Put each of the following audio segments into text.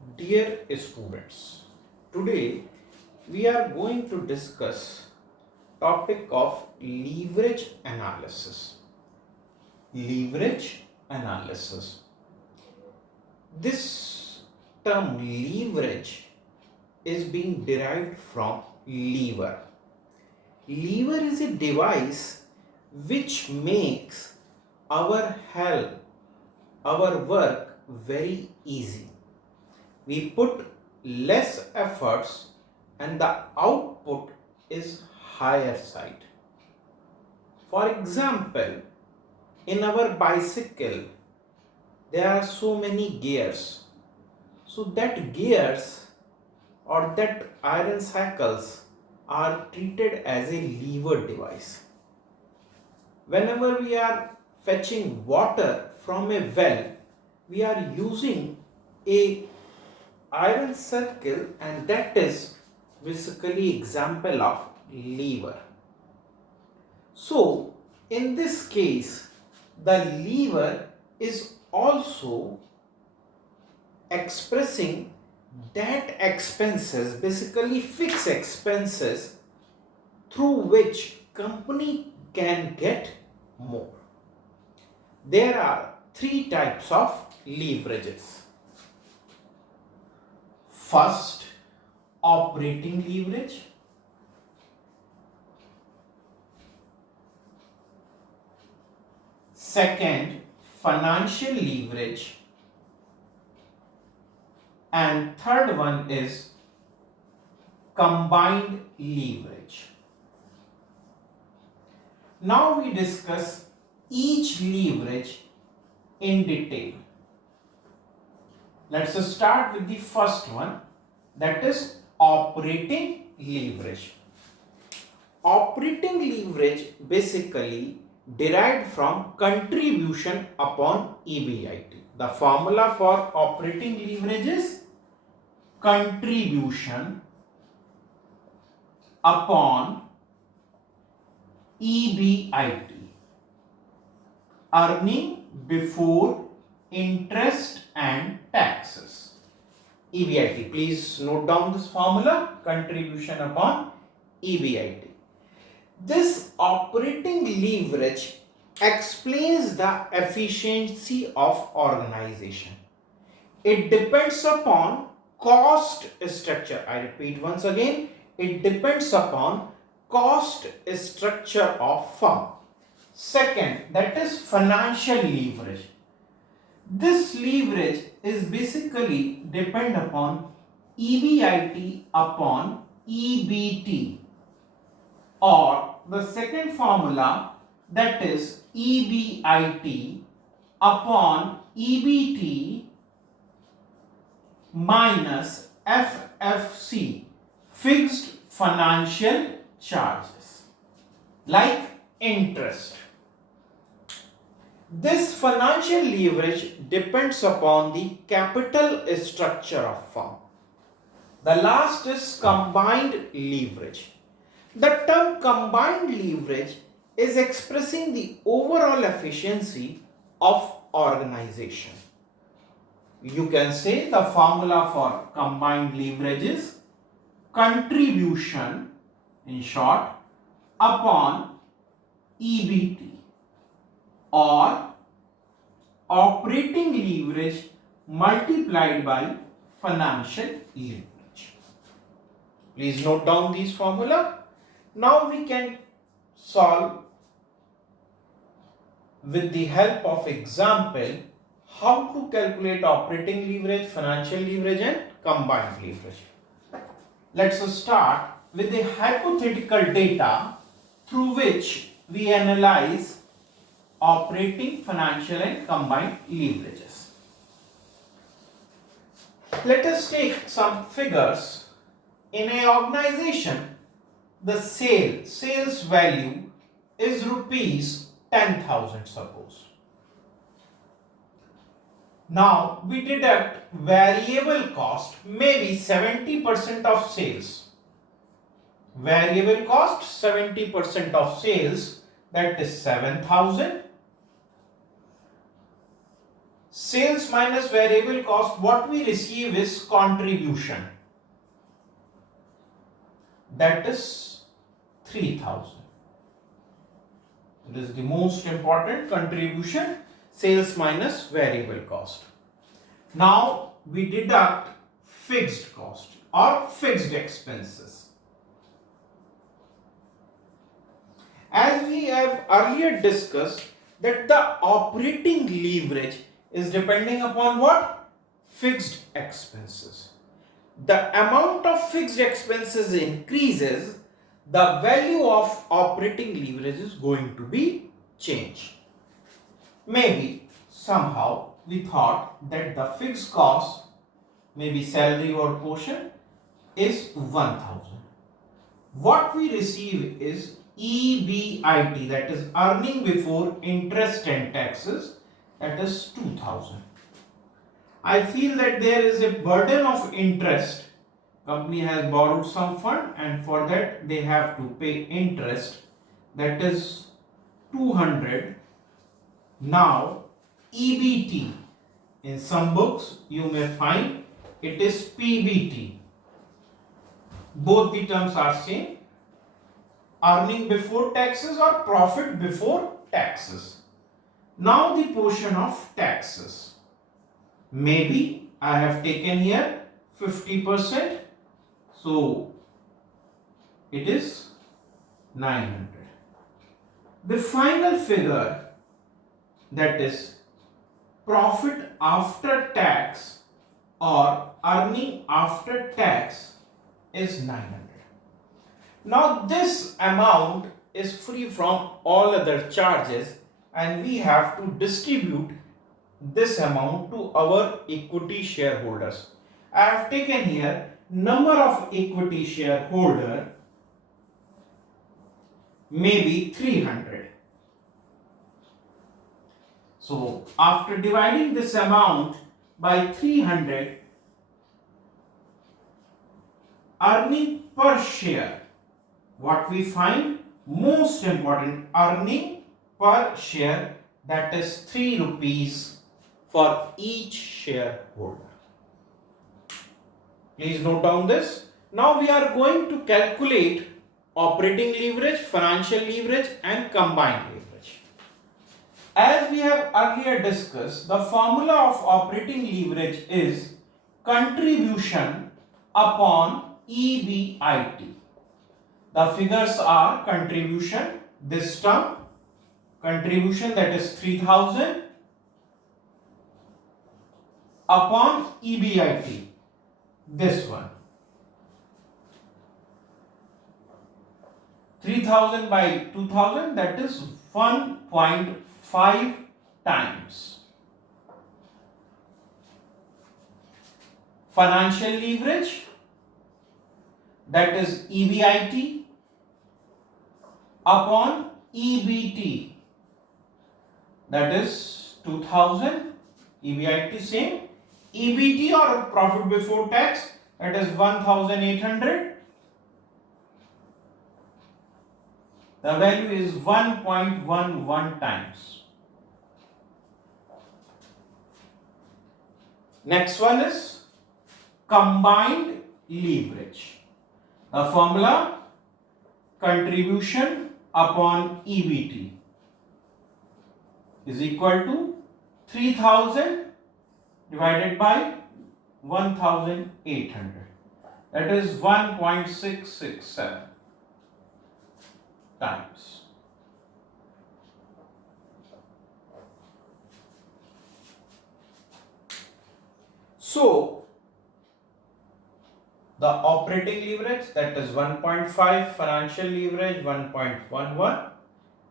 Dear students, today we are going to discuss topic of leverage analysis. Leverage analysis. This term leverage is being derived from lever. Lever is a device which makes our help, our work very easy. We put less efforts and the output is higher side. For example, in our bicycle there are so many gears. So that gears or that iron cycles are treated as a lever device. Whenever we are fetching water from a well, we are using a iron circle, and that is basically example of lever. So in this case the lever is also expressing that expenses, basically fixed expenses, through which company can get more. There are three types of leverages. First, operating leverage. Second, financial leverage. And third one is combined leverage. Now we discuss each leverage in detail. Let's start with the first one, that is operating leverage. Operating leverage basically derived from contribution upon EBIT. The formula for operating leverage is contribution upon EBIT, earning before interest and taxes. EBIT, please note down this formula, contribution upon EBIT. This operating leverage explains the efficiency of organization. It depends upon cost structure. I repeat once again, it depends upon cost structure of firm. Second, that is financial leverage. This leverage is basically depend upon EBIT upon EBT, or the second formula, that is EBIT upon EBT minus FFC, fixed financial charges, like interest. This financial leverage depends upon the capital structure of firm. The last is combined leverage. The term combined leverage is expressing the overall efficiency of organization. You can say the formula for combined leverage is contribution, in short, upon EBT, or operating leverage multiplied by financial leverage. Please note down these formula. Now we can solve with the help of example how to calculate operating leverage, financial leverage and combined leverage. Let's start with the hypothetical data through which we analyze operating, financial and combined leverages. Let us take some figures. In an organization, the sales value is rupees 10,000, suppose. Now we deduct variable cost, maybe 70% of sales. Variable cost 70% of sales, that is 7,000. Sales minus variable cost, what we receive is contribution. That is 3000. It is the most important contribution, sales minus variable cost. Now we deduct fixed cost or fixed expenses. As we have earlier discussed that the operating leverage is depending upon what? Fixed expenses. The amount of fixed expenses increases, the value of operating leverage is going to be changed. Maybe somehow we thought that the fixed cost, maybe salary or portion, is 1000. What we receive is EBIT, that is earning before interest and taxes, that is 2000. I feel that there is a burden of interest. Company has borrowed some fund and for that they have to pay interest, that is 200. Now EBT, in some books you may find it is PBT. Both the terms are same, earning before taxes or profit before taxes. Now the portion of taxes. Maybe I have taken here 50%, so it is 900. The final figure, that is profit after tax or earning after tax, is 900. Now this amount is free from all other charges and we have to distribute this amount to our equity shareholders. I have taken here number of equity shareholder, maybe 300. So after dividing this amount by 300, earning per share, what we find most important, earning per share, that is 3 rupees for each shareholder. Please note down this. Now we are going to calculate operating leverage, financial leverage and combined leverage. As we have earlier discussed, the formula of operating leverage is contribution upon EBIT. The figures are contribution, this term, contribution, that is 3000 upon EBIT, this one. 3000 by 2000, that is 1.5 times. Financial leverage, that is EBIT upon EBT, that is 2000, EBIT same, EBT or profit before tax, that is 1800. The value is 1.11 times. Next one is combined leverage. The formula, contribution upon EBT is equal to 3000 divided by 1800, that is 1.667 times. So the operating leverage, that is 1.5, financial leverage 1.11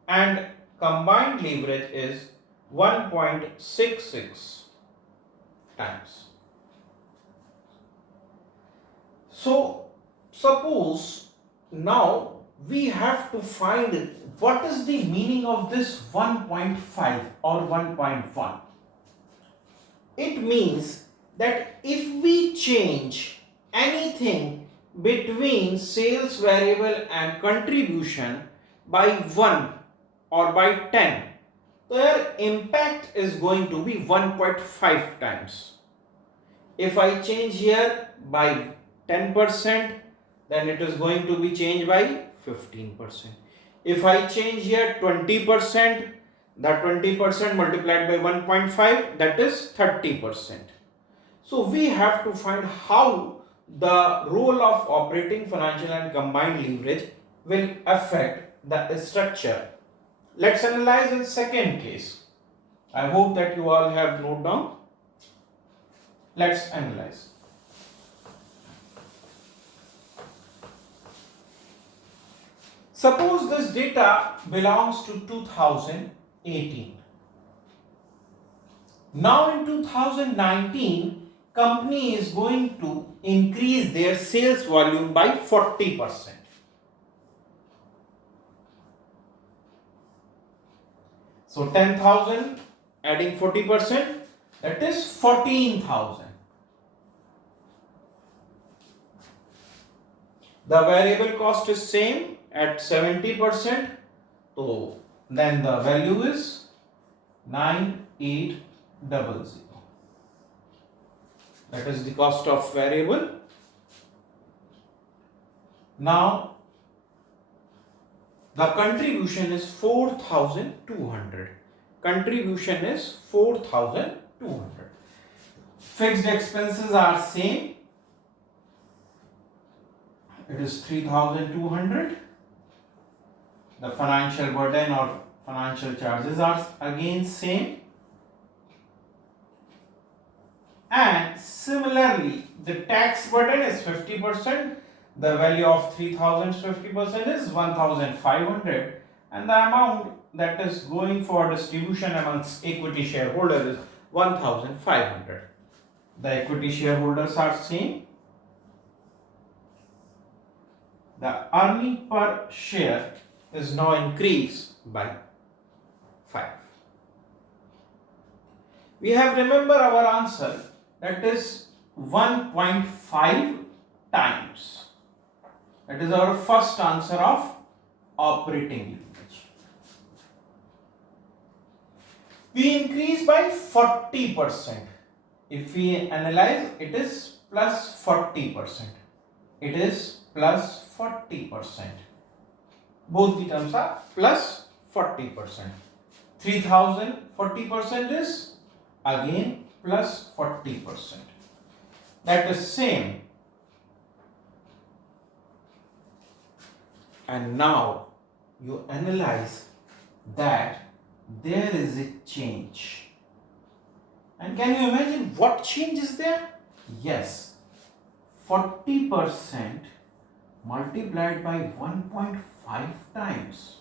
and combined leverage is 1.66 times. So suppose now we have to find what is the meaning of this 1.5 or 1.1. It means that if we change anything between sales variable and contribution by 1 or by 10, their impact is going to be 1.5 times. If I change here by 10%, then it is going to be changed by 15%. If I change here 20%, the 20% multiplied by 1.5, that is 30%. So we have to find how the role of operating, financial and combined leverage will affect the structure. Let's analyze in second case. I hope that you all have noted down. Let's analyze. Suppose this data belongs to 2018. Now in 2019, company is going to increase their sales volume by 40%. So 10,000 adding 40%, that is 14,000. The variable cost is same at 70%. So then the value is 9800. That is the cost of variable. Now the contribution is 4,200. Contribution is 4,200. Fixed expenses are same. It is 3,200. The financial burden or financial charges are again same. And similarly, the tax burden is 50%. The value of 3,000 50% is 1,500. And the amount that is going for distribution amongst equity shareholders is 1,500. The equity shareholders are same. The earning per share is now increased by 5. We have remember our answer, that is 1.5 times. That is our first answer of operating leverage. We increase by 40%. If we analyze, it is plus 40%. It is plus 40%. Both the terms are plus 40%. 3,000 40% is again plus 40%. That is same. And now you analyze that there is a change. And can you imagine what change is there? Yes, 40% multiplied by 1.5 times.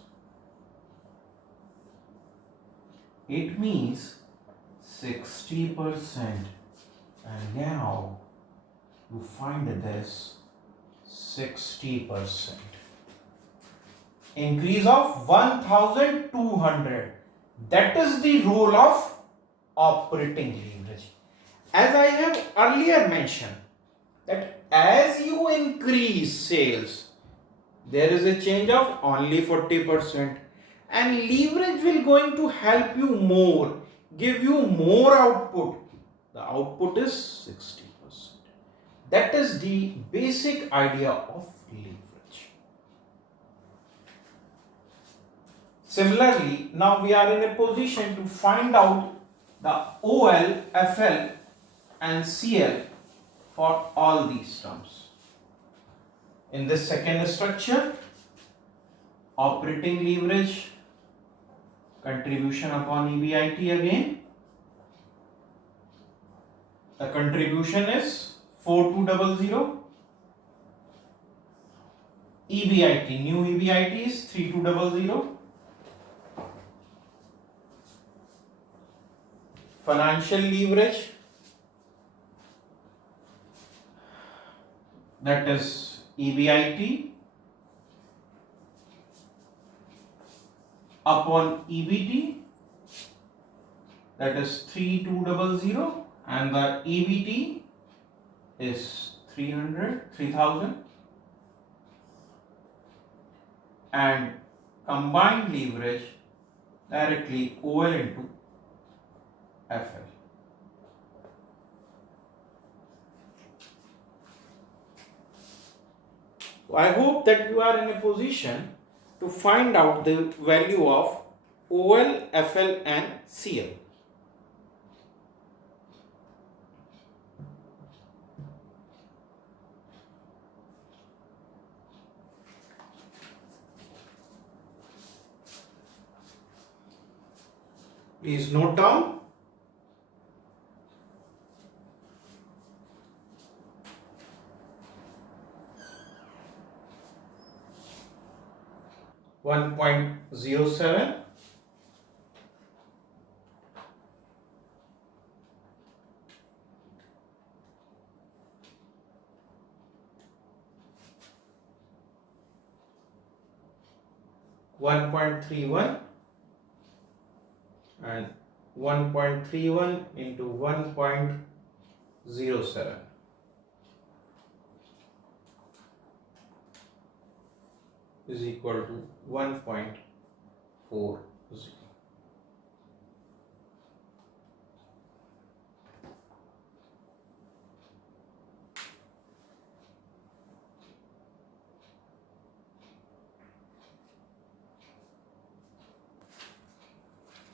It means 60%. And now you find this 60%. Increase of 1,200. That is the role of operating leverage. As I have earlier mentioned, that as you increase sales, there is a change of only 40%, and leverage will going to help you more, give you more output. The output is 60%. That is the basic idea of leverage. Similarly, now we are in a position to find out the OL, FL and CL for all these terms. In this second structure, operating leverage, contribution upon EBIT again. The contribution is 4,200. EBIT, new EBIT is 3,200. Financial leverage, that is EBIT upon EBT, that is 3,200, and the EBT is 3,000, and combined leverage directly OL into FL. I hope that you are in a position to find out the value of OL, FL and CL. Please note down. One point zero seven, 1.31 and 1.31 into 1.07 is equal to 1.40.